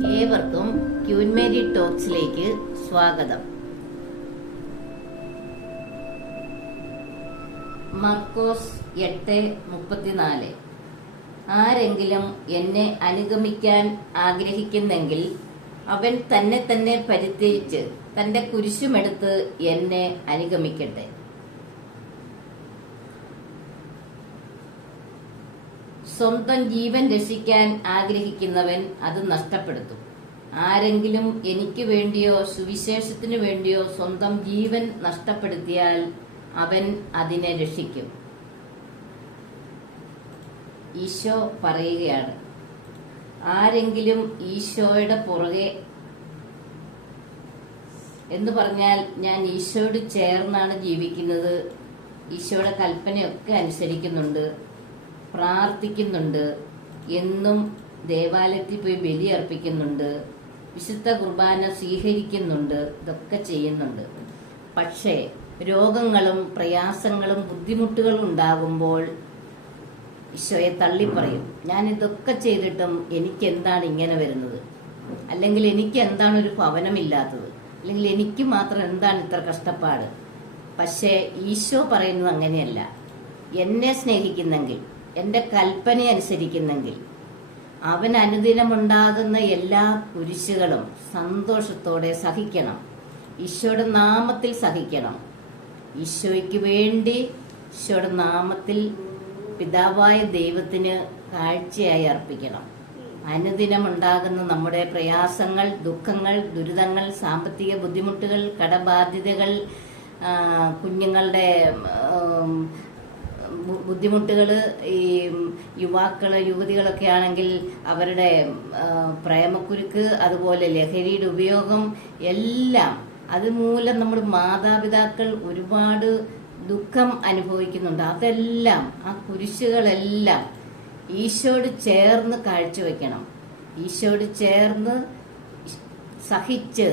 ഏവർക്കും queen Mary ടോക്സിലേക്ക് സ്വാഗതം. മർക്കോസ് 8:34. ആരെങ്കിലും എന്നെ അനുഗമിക്കാൻ ആഗ്രഹിക്കുന്നെങ്കിൽ അവൻ തന്നെ തന്നെ പരിത്യജിച്ച് തന്റെ കുരിശുമെടുത്ത് എന്നെ അനുഗമിക്കട്ടെ. സ്വന്തം ജീവൻ രക്ഷിക്കാൻ ആഗ്രഹിക്കുന്നവൻ അത് നഷ്ടപ്പെടുത്തും. ആരെങ്കിലും എനിക്ക് വേണ്ടിയോ സുവിശേഷത്തിനു വേണ്ടിയോ സ്വന്തം ജീവൻ നഷ്ടപ്പെടുത്തിയാൽ അവൻ അതിനെ രക്ഷിക്കും. ഈശോ പറയുകയാണ്, ആരെങ്കിലും ഈശോയുടെ പുറകെ എന്ന് പറഞ്ഞാൽ ഞാൻ ഈശോയോട് ചേർന്നാണ് ജീവിക്കുന്നത്, ഈശോയുടെ കൽപ്പനയൊക്കെ അനുസരിക്കുന്നുണ്ട്, പ്രാർത്ഥിക്കുന്നുണ്ട്, എന്നും ദേവാലയത്തിൽ പോയി ബലി അർപ്പിക്കുന്നുണ്ട്, വിശുദ്ധ കുർബാന സ്വീകരിക്കുന്നുണ്ട്, ഇതൊക്കെ ചെയ്യുന്നുണ്ട്. പക്ഷേ രോഗങ്ങളും പ്രയാസങ്ങളും ബുദ്ധിമുട്ടുകളും ഉണ്ടാകുമ്പോൾ ഈശോയെ തള്ളിപ്പറയും. ഞാൻ ഇതൊക്കെ ചെയ്തിട്ടും എനിക്ക് എന്താണ് ഇങ്ങനെ വരുന്നത്, അല്ലെങ്കിൽ എനിക്ക് എന്താണ് ഒരു ഭവനമില്ലാത്തത്, അല്ലെങ്കിൽ എനിക്ക് മാത്രം എന്താണ് ഇത്ര കഷ്ടപ്പാട്. പക്ഷേ ഈശോ പറയുന്നത് അങ്ങനെയല്ല. എന്നെ സ്നേഹിക്കുന്നെങ്കിൽ, എന്റെ കൽപ്പന അനുസരിക്കുന്നെങ്കിൽ അവൻ അനുദിനമുണ്ടാകുന്ന എല്ലാ കുരിശുകളും സന്തോഷത്തോടെ സഹിക്കണം. ഈശോയുടെ നാമത്തിൽ സഹിക്കണം. ഈശോയ്ക്ക് വേണ്ടി ഈശോയുടെ നാമത്തിൽ പിതാവായ ദൈവത്തിന് കാഴ്ചയായി അർപ്പിക്കണം. അനുദിനമുണ്ടാകുന്ന നമ്മുടെ പ്രയാസങ്ങൾ, ദുഃഖങ്ങൾ, ദുരിതങ്ങൾ, സാമ്പത്തിക ബുദ്ധിമുട്ടുകൾ, കടബാധ്യതകൾ, കുഞ്ഞുങ്ങളുടെ ബുദ്ധിമുട്ടുകൾ, ഈ യുവാക്കള് യുവതികളൊക്കെ ആണെങ്കിൽ അവരുടെ പ്രേമക്കുരുക്ക്, അതുപോലെ ലഹരിയുടെ ഉപയോഗം, എല്ലാം അതുമൂലം നമ്മുടെ മാതാപിതാക്കൾ ഒരുപാട് ദുഃഖം അനുഭവിക്കുന്നുണ്ട്. അതെല്ലാം, ആ കുരിശുകളെല്ലാം ഈശോയോട് ചേർന്ന് കാഴ്ചവെക്കണം. ഈശോയോട് ചേർന്ന് സഹിച്ച്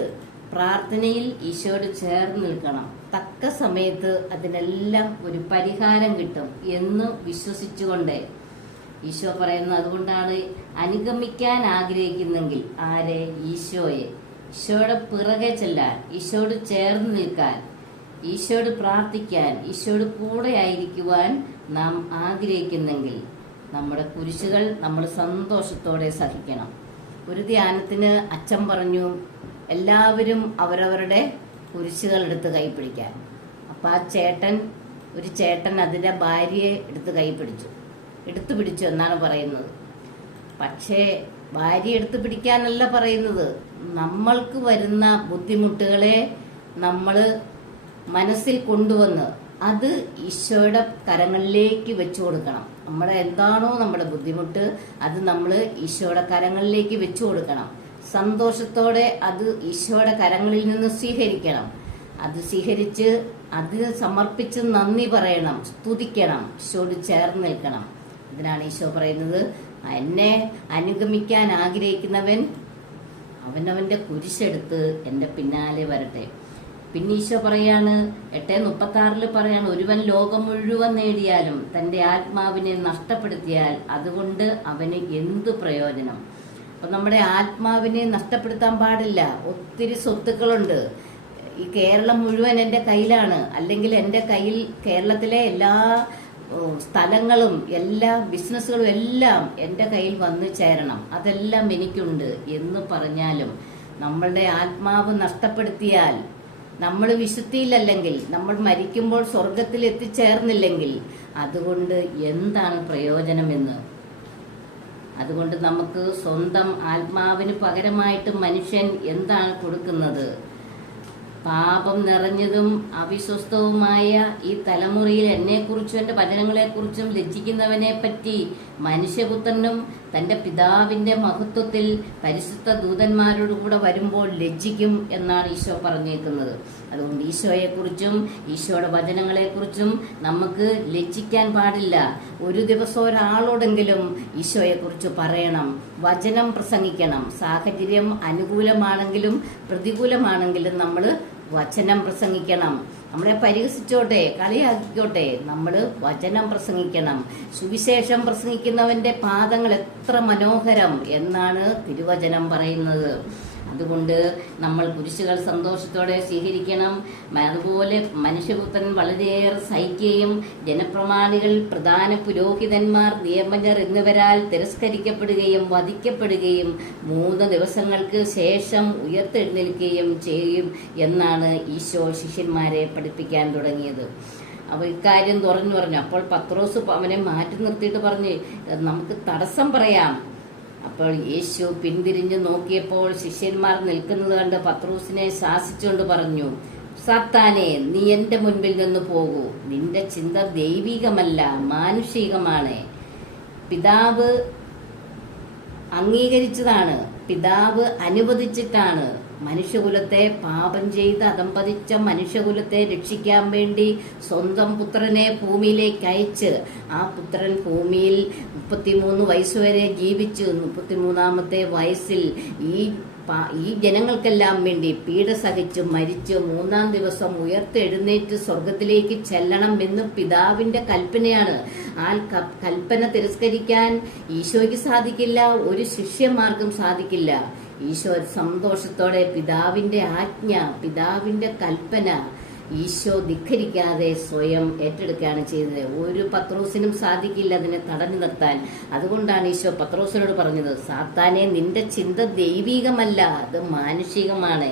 പ്രാർത്ഥനയിൽ ഈശോയോട് ചേർന്ന് നിൽക്കണം. തക്ക സമയത്ത് അതിനെല്ലാം ഒരു പരിഹാരം കിട്ടും എന്ന് വിശ്വസിച്ചുകൊണ്ട് ഈശോ പറയുന്നു. അതുകൊണ്ടാണ് അനുഗമിക്കാൻ ആഗ്രഹിക്കുന്നെങ്കിൽ ആരെ? ഈശോയെ. ഈശോയുടെ പിറകെ ചെല്ലാൻ, ഈശോയോട് ചേർന്ന് നിൽക്കാൻ, ഈശോയോട് പ്രാർത്ഥിക്കാൻ, ഈശോയോട് കൂടെ ആയിരിക്കുവാൻ നാം ആഗ്രഹിക്കുന്നെങ്കിൽ നമ്മുടെ കുരിശുകൾ നമ്മൾ സന്തോഷത്തോടെ സഹിക്കണം. ഒരു ധ്യാനത്തിന് അച്ഛൻ പറഞ്ഞു, എല്ലാവരും അവരവരുടെ കുരിശുകൾ എടുത്ത് കൈപിടിക്കാൻ. അപ്പൊ ആ ഒരു ചേട്ടൻ അതിന്റെ ഭാര്യയെ എടുത്തു പിടിച്ചു എന്നാണ് പറയുന്നത്. പക്ഷേ ഭാര്യ എടുത്തു പിടിക്കാനല്ല പറയുന്നത്. നമ്മൾക്ക് വരുന്ന ബുദ്ധിമുട്ടുകളെ നമ്മൾ മനസ്സിൽ കൊണ്ടുവന്ന് അത് ഈശോയുടെ കരങ്ങളിലേക്ക് വെച്ചു കൊടുക്കണം. എന്താണോ നമ്മുടെ ബുദ്ധിമുട്ട് അത് നമ്മൾ ഈശോയുടെ കരങ്ങളിലേക്ക് വെച്ചു കൊടുക്കണം. സന്തോഷത്തോടെ അത് ഈശോയുടെ കരങ്ങളിൽ നിന്ന് സ്വീകരിക്കണം. അത് സ്വീകരിച്ച് അതിന് സമർപ്പിച്ച് നന്ദി പറയണം, സ്തുതിക്കണം, ഈശോയോട് ചേർന്ന് നിൽക്കണം. ഇതിനാണ് ഈശോ പറയുന്നത്, എന്നെ അനുഗമിക്കാൻ ആഗ്രഹിക്കുന്നവൻ അവനവന്റെ കുരിശെടുത്ത് എന്റെ പിന്നാലെ വരട്ടെ. പിന്നെ ഈശോ പറയാണ് 8:36 പറയാണ്, ഒരുവൻ ലോകം മുഴുവൻ നേടിയാലും തന്റെ ആത്മാവിനെ നഷ്ടപ്പെടുത്തിയാൽ അതുകൊണ്ട് അവന് എന്തു പ്രയോജനം? അപ്പൊ നമ്മുടെ ആത്മാവിനെ നഷ്ടപ്പെടുത്താൻ പാടില്ല. ഒത്തിരി സ്വത്തുക്കളുണ്ട്. ഈ കേരളം മുഴുവൻ എൻ്റെ കയ്യിലാണ്, അല്ലെങ്കിൽ എൻ്റെ കയ്യിൽ കേരളത്തിലെ എല്ലാ സ്ഥലങ്ങളും എല്ലാ ബിസിനസ്സുകളും എല്ലാം എൻ്റെ കയ്യിൽ വന്നു ചേരണം, അതെല്ലാം എനിക്കുണ്ട് എന്ന് പറഞ്ഞാലും നമ്മളുടെ ആത്മാവ് നഷ്ടപ്പെടുത്തിയാൽ, നമ്മൾ വിശുദ്ധിയിലല്ലെങ്കിൽ, നമ്മൾ മരിക്കുമ്പോൾ സ്വർഗത്തിൽ എത്തിച്ചേർന്നില്ലെങ്കിൽ അതുകൊണ്ട് എന്താണ് പ്രയോജനമെന്ന്. അതുകൊണ്ട് നമുക്ക് സ്വന്തം ആത്മാവിന് പകരമായിട്ട് മനുഷ്യൻ എന്താണ് കൊടുക്കുന്നത്? പാപം നിറഞ്ഞതും അവിശ്വസ്തവുമായ ഈ തലമുറയിൽ എന്നെക്കുറിച്ചും എൻ്റെ വചനങ്ങളെക്കുറിച്ചും ലജ്ജിക്കുന്നവനെ പറ്റി മനുഷ്യപുത്രനും തന്റെ പിതാവിന്റെ മഹത്വത്തിൽ പരിശുദ്ധ ദൂതന്മാരോട് കൂടെ വരുമ്പോൾ ലജ്ജിക്കും എന്നാണ് ഈശോ പറഞ്ഞേക്കുന്നത്. അതുകൊണ്ട് ഈശോയെക്കുറിച്ചും ഈശോയുടെ വചനങ്ങളെക്കുറിച്ചും നമുക്ക് ലജ്ജിക്കാൻ പാടില്ല. ഒരു ദിവസം ഒരാളോടെങ്കിലും ഈശോയെക്കുറിച്ച് പറയണം, വചനം പ്രസംഗിക്കണം. സാഹചര്യം അനുകൂലമാണെങ്കിലും പ്രതികൂലമാണെങ്കിലും നമ്മൾ വചനം പ്രസംഗിക്കണം. നമ്മളെ പരിഹസിച്ചോട്ടെ, കളിയാക്കിക്കോട്ടെ, നമ്മൾ വചനം പ്രസംഗിക്കണം. സുവിശേഷം പ്രസംഗിക്കുന്നവന്റെ പാദങ്ങൾ എത്ര മനോഹരം എന്നാണ് തിരുവചനം പറയുന്നത്. അതുകൊണ്ട് നമ്മൾ കുരിശുകൾ സന്തോഷത്തോടെ സ്വീകരിക്കണം. അതുപോലെ മനുഷ്യപുത്രൻ വളരെയേറെ സഹിക്കുകയും ജനപ്രമാണികൾ, പ്രധാന പുരോഹിതന്മാർ, നിയമജ്ഞർ എന്നിവരാൽ തിരസ്കരിക്കപ്പെടുകയും വധിക്കപ്പെടുകയും 3 ദിവസങ്ങൾക്ക് ശേഷം ഉയർത്തെഴുന്നേൽക്കുകയും ചെയ്യും എന്നാണ് ഈശോ ശിഷ്യന്മാരെ പഠിപ്പിക്കാൻ തുടങ്ങിയത്. അപ്പോൾ ഇക്കാര്യം തുറന്നു പറഞ്ഞു. അപ്പോൾ പത്രോസ് അവനെ മാറ്റി നിർത്തിയിട്ട് പറഞ്ഞ്, നമുക്ക് തടസ്സം പറയാം. അപ്പോൾ യേശു പിന്തിരിഞ്ഞു നോക്കിയപ്പോൾ ശിഷ്യന്മാർ നിൽക്കുന്നത് കണ്ട് പത്രോസിനെ ശാസിച്ചുകൊണ്ട് പറഞ്ഞു, സാത്താനെ, നീ എന്റെ മുൻപിൽ നിന്ന് പോകൂ. നിന്റെ ചിന്ത ദൈവികമല്ല, മാനുഷികമാണ്. പിതാവ് അംഗീകരിച്ചതാണ്, പിതാവ് അനുവദിച്ചിട്ടാണ് മനുഷ്യകുലത്തെ, പാപം ചെയ്ത് അധംപതിച്ച മനുഷ്യകുലത്തെ രക്ഷിക്കാൻ വേണ്ടി സ്വന്തം പുത്രനെ ഭൂമിയിലേക്ക് അയച്ച് ആ പുത്രൻ ഭൂമിയിൽ 33 വയസ്സുവരെ ജീവിച്ചു. 33ാമത്തെ വയസ്സിൽ ഈ ജനങ്ങൾക്കെല്ലാം വേണ്ടി പീഡ സഹിച്ച് മരിച്ച് 3-ാം ദിവസം ഉയർത്തെഴുന്നേറ്റ് സ്വർഗത്തിലേക്ക് ചെല്ലണം എന്ന് പിതാവിന്റെ കൽപ്പനയാണ്. ആ കൽപ്പന തിരസ്കരിക്കാൻ ഈശോയ്ക്ക് സാധിക്കില്ല, ഒരു ശിഷ്യന്മാർക്കും സാധിക്കില്ല. ഈശോ സന്തോഷത്തോടെ പിതാവിന്റെ ആജ്ഞ, പിതാവിന്റെ കൽപ്പന ഈശോ ധിക്കരിക്കാതെ സ്വയം ഏറ്റെടുക്കുകയാണ് ചെയ്തത്. ഒരു പത്രോസിനും സാധിക്കില്ല അതിനെ തടഞ്ഞു നിർത്താൻ. അതുകൊണ്ടാണ് ഈശോ പത്രോസിനോട് പറഞ്ഞത്, സാത്താനെ, നിന്റെ ചിന്ത ദൈവികമല്ല, അത് മാനുഷികമാണ്.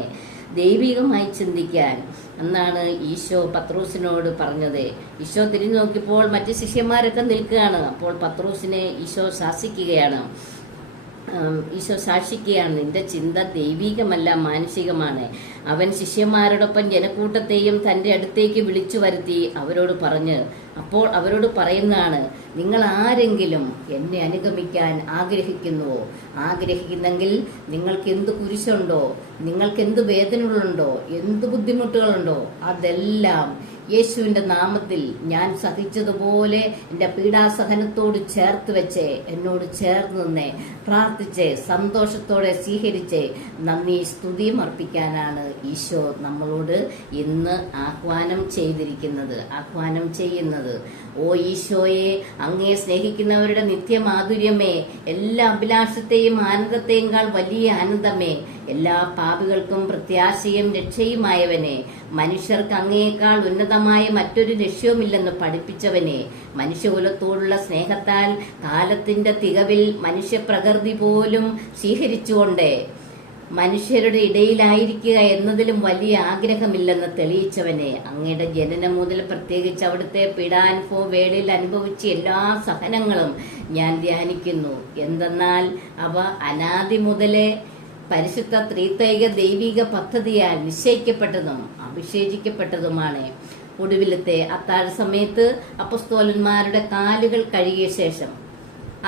ദൈവികമായി ചിന്തിക്കാൻ എന്നാണ് ഈശോ പത്രോസിനോട് പറഞ്ഞത്. ഈശോ തിരിഞ്ഞു നോക്കിയപ്പോൾ മറ്റു ശിഷ്യന്മാരൊക്കെ നിൽക്കുകയാണ്. അപ്പോൾ പത്രോസിനെ ഈശോ ശാസിക്കുകയാണ്. നിന്റെ ചിന്ത ദൈവികമല്ല, മാനുഷികമാണ്. അവൻ ശിഷ്യന്മാരോടൊപ്പം ജനക്കൂട്ടത്തെയും തന്റെ അടുത്തേക്ക് വിളിച്ചു വരുത്തി അപ്പോൾ അവരോട് പറയുന്നതാണ്, നിങ്ങൾ ആരെങ്കിലും എന്നെ അനുഗമിക്കാൻ ആഗ്രഹിക്കുന്നുവോ? ആഗ്രഹിക്കുന്നെങ്കിൽ നിങ്ങൾക്ക് എന്ത് കുരിശുണ്ടോ, നിങ്ങൾക്ക് എന്ത് വേദനകളുണ്ടോ, എന്ത് ബുദ്ധിമുട്ടുകളുണ്ടോ, അതെല്ലാം യേശുവിന്റെ നാമത്തിൽ ഞാൻ സഹിച്ചതുപോലെ എന്റെ പീഡാസഹനത്തോട് ചേർത്ത് വെച്ച് എന്നോട് ചേർന്ന് നിന്ന് പ്രാർത്ഥിച്ച് സന്തോഷത്തോടെ സ്വീകരിച്ച് നന്ദി സ്തുതിയും അർപ്പിക്കാനാണ് ഈശോ നമ്മളോട് ഇന്ന് ആഹ്വാനം ചെയ്യുന്നത്. ഓ ഈശോയെ, അങ്ങയെ സ്നേഹിക്കുന്നവരുടെ നിത്യമാധുര്യമേ, എല്ലാ അഭിലാഷത്തെയും ആനന്ദത്തെയും വലിയ ആനന്ദമേ, എല്ലാ പാപികൾക്കും പ്രത്യാശയും രക്ഷയുമായവനെ, മനുഷ്യർക്ക് അങ്ങയേക്കാൾ ഉന്നതമായ മറ്റൊരു ലക്ഷ്യവുമില്ലെന്ന് പഠിപ്പിച്ചവനെ, മനുഷ്യകുലത്തോടുള്ള സ്നേഹത്താൽ കാലത്തിന്റെ തികവിൽ മനുഷ്യപ്രകൃതി പോലും സ്വീകരിച്ചുകൊണ്ട് മനുഷ്യരുടെ ഇടയിലായിരിക്കുക എന്നതിലും വലിയ ആഗ്രഹമില്ലെന്ന് തെളിയിച്ചവനെ, അങ്ങയുടെ ജനനം മുതൽ പ്രത്യേകിച്ച് അവിടുത്തെ പീഡാനുഭവ വേളയിൽ അനുഭവിച്ച എല്ലാ സഹനങ്ങളും ഞാൻ ധ്യാനിക്കുന്നു. എന്തെന്നാൽ അവ അനാദി മുതലേ പരിശുദ്ധ ത്രിത്വൈക ദൈവിക പദ്ധതിയാൽ നിശ്ചയിക്കപ്പെട്ടതും അഭിഷേചിക്കപ്പെട്ടതുമാണ്. ഒടുവിലത്തെ അത്താഴ സമയത്ത് അപ്പസ്തോലന്മാരുടെ കാലുകൾ കഴുകിയ ശേഷം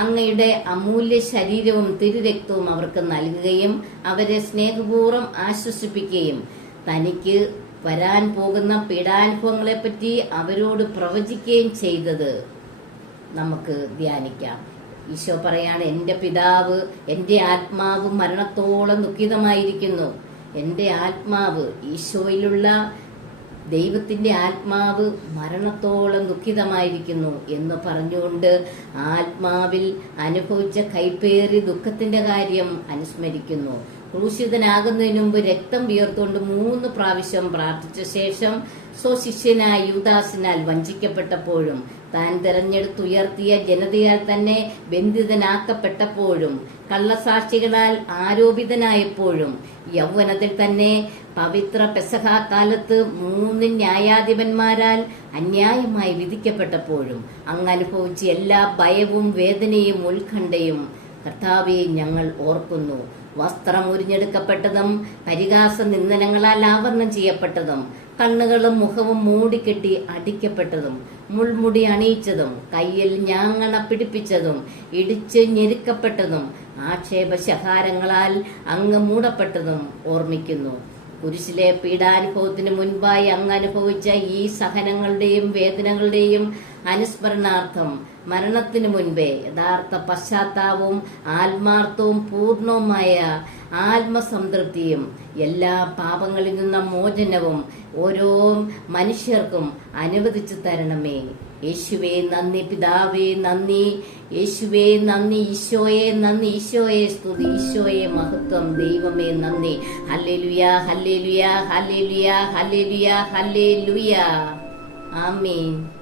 അങ്ങയുടെ അമൂല്യ ശരീരവും തിരുരക്തവും അവർക്ക് നൽകുകയും അവരെ സ്നേഹപൂർവ്വം ആശ്വസിപ്പിക്കുകയും തനിക്ക് വരാൻ പോകുന്ന പീഡാനുഭവങ്ങളെപ്പറ്റി അവരോട് പ്രവചിക്കുകയും ചെയ്തത് നമുക്ക് ധ്യാനിക്കാം. ഈശോ പറയാണ്, എന്റെ പിതാവ്, എന്റെ ആത്മാവ് മരണത്തോളം ദുഃഖിതമായിരിക്കുന്നു. എന്റെ ആത്മാവ്, ഈശോയിലുള്ള ദൈവത്തിന്റെ ആത്മാവ് മരണത്തോളം ദുഃഖിതമായിരിക്കുന്നു എന്ന് പറഞ്ഞുകൊണ്ട് ആത്മാവിൽ അനുഭവിച്ച കൈപ്പേറിയ ദുഃഖത്തിന്റെ കാര്യം അനുസ്മരിക്കുന്നു. ക്രൂശിതനാകുന്നതിന് മുമ്പ് രക്തം വിയർത്തുകൊണ്ട് 3 പ്രാവശ്യം പ്രാർത്ഥിച്ച ശേഷം സ്വശിഷ്യനായ യൂദാസിനാൽ വഞ്ചിക്കപ്പെട്ടപ്പോഴും താൻ തെരഞ്ഞെടുത്തുയർത്തിയ ജനതയാൽ തന്നെ ബന്ധിതനാക്കപ്പെട്ടപ്പോഴും കള്ളസാക്ഷികളാൽ ആരോപിതനായപ്പോഴും യൗവനത്തിൽ തന്നെ പവിത്ര പെസഹ കാലത്ത് 3 ന്യായാധിപന്മാരാൽ അന്യായമായി വിധിക്കപ്പെട്ടപ്പോഴും അങ്ങ് അനുഭവിച്ച എല്ലാ ഭയവും വേദനയും ഉത്കണ്ഠയും കർത്താവെ ഞങ്ങൾ ഓർക്കുന്നു. വസ്ത്രം ഉരിഞ്ഞെടുക്കപ്പെട്ടതും പരിഹാസ നിന്ദനങ്ങളാൽ ആവരണം ചെയ്യപ്പെട്ടതും കണ്ണുകളും മുഖവും മൂടിക്കെട്ടി അടിക്കപ്പെട്ടതും മുൾമുടി അണിയിച്ചതും കയ്യിൽ ഞാങ്ങണ പിടിപ്പിച്ചതും ഇടിച്ച് ഞെരുക്കപ്പെട്ടതും ആക്ഷേപശഹാരങ്ങളാൽ അങ്ങ് മൂടപ്പെട്ടതും ഓർമ്മിക്കുന്നു. കുരിശിലെ പീഡാനുഭവത്തിന് മുൻപായി അങ്ങ് അനുഭവിച്ച ഈ സഹനങ്ങളുടെയും വേദനകളുടെയും അനുസ്മരണാർത്ഥം മരണത്തിന് മുൻപേ യഥാർത്ഥ പശ്ചാത്താപവും ആത്മാർത്ഥവും പൂർണ്ണവുമായ ആത്മസംതൃപ്തിയും എല്ലാ പാപങ്ങളിൽ നിന്നും മോചനവും ഓരോ മനുഷ്യർക്കും അനുവദിച്ചു തരണമേ. യേശുവേ നന്ദി, പിതാവേ നന്ദി, യേശുവേ നന്ദി, ഈശോയെ നന്ദി, ഈശോയെ സ്തുതി, ഈശോയെ മഹത്വം, ദൈവമേ നന്ദി. ഹല്ലേലൂയ, ഹല്ലേലൂയ, ഹല്ലേലൂയ, ഹല്ലേലൂയ, ഹല്ലേലൂയ. ആമേൻ.